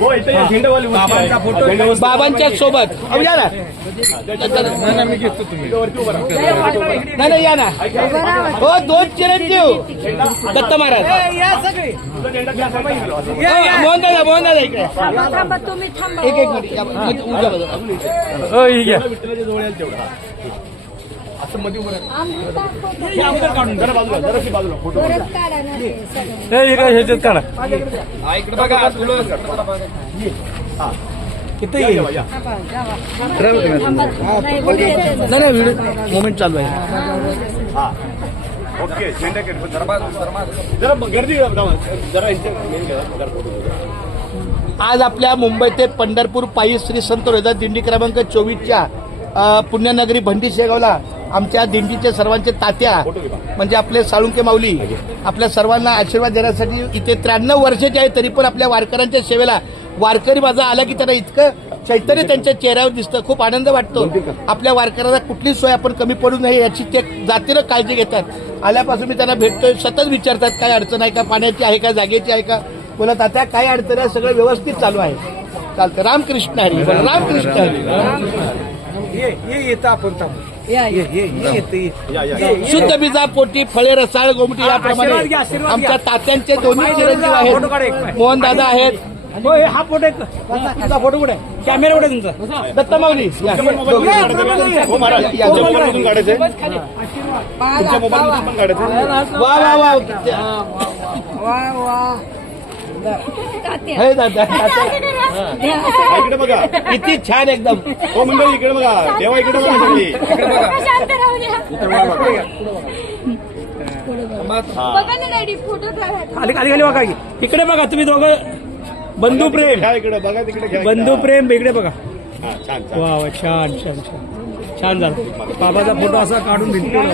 हो इथे या झेंडावाली वरती आहे. झेंडावाली बाबांच्या सोबत अहो, या ना. मी घेतो तुम्ही वरती उभा राहा. नाही नाही या ना. हो दोन चिरंजीव दत्त महाराज. तुझा झेंडा घ्या, असं पाहिजे. मोहन दादा इकडे थांबा तुम्ही थांबा. एक मिनिट या, उद्या बघा. जेवढा विठ्ठलाच्या जवळ येईल तेवढा असं मध्ये उभं राहा. जरा बाजूला जराशी बाजूला फोटो परत काढा ना ते सगळं. इकडे बघा हा इथे या, ये. या, या. थांबा, जावा. नाही, पुढे येते. नाही नाही व्हिडिओ मोमेंट चालू आहे. हा ओके झेंडा घेत जरा गर्दी जरा यांच्या मेन घ्या, जरा फोटो घ्या. आज आपल्या मुंबई ते पंढरपूर पायी श्री संत रोहिदास दिंडी क्रमांक 24च्या पुण्यनगरी भंडी शेगावला आमच्या दिंडीचे सर्वांचे तात्या म्हणजे आपले साळुंके माऊली आपल्या सर्वांना आशीर्वाद देण्यासाठी इथे 93 वर्षाचे आहे, तरी पण आपल्या वारकऱ्यांच्या सेवेला वारकरी माझा आला की त्यांना इतकं चैतन्य त्यांच्या चेहऱ्यावर दिसतं. खूप आनंद वाटतो. आपल्या वारकऱ्यांना कुठली सोय आपण कमी पडू नये याची ते जातीनं काळजी घेतात. आल्यापासून मी त्यांना भेटतोय, सतत विचारतात काय अडचण आहे का, पाण्याची आहे का, जागेची आहे का. बोला तात्या काय अडचण आहे, सगळं व्यवस्थित चालू आहे. चालतं. रामकृष्ण हरी. रामकृष्ण हरी. येतं आपण या, या. शुद्ध बीजा पोटी फळे रसाळ गोमटी याप्रमाणे आमच्या तात्यांचे दोन्ही चिरंजीव आहेत. मोहन दादा आहेत. हा फोटो तुमचा फोटो कुठे कॅमेरा कुठे तुमचा दत्त माऊली या. हो महाराज या, तुमच्या या. मोबाईलमधून काढायचंय, तुमच्या मोबाईलमधून पण काढायचंय. वा वा वा. तात्या. हे दादा हा, इकडे बघा. किती छान एकदम. हो मंडळी इकडे बघा. देवा इकडे बघा सगळी. शांत राहू द्या. हा. बघा ना डॅडी फोटो काढा. खाली खाली खाली बघा की. इकडे बघा तुम्ही दोघं बंधू प्रेम घ्या इकडे बघा, तिकडे घ्या. बंधू प्रेम इकडे बघा. हा, छान छान. वा वा छान छान छान छान झालं. बाबाचा फोटो असा काढून भिंतीवर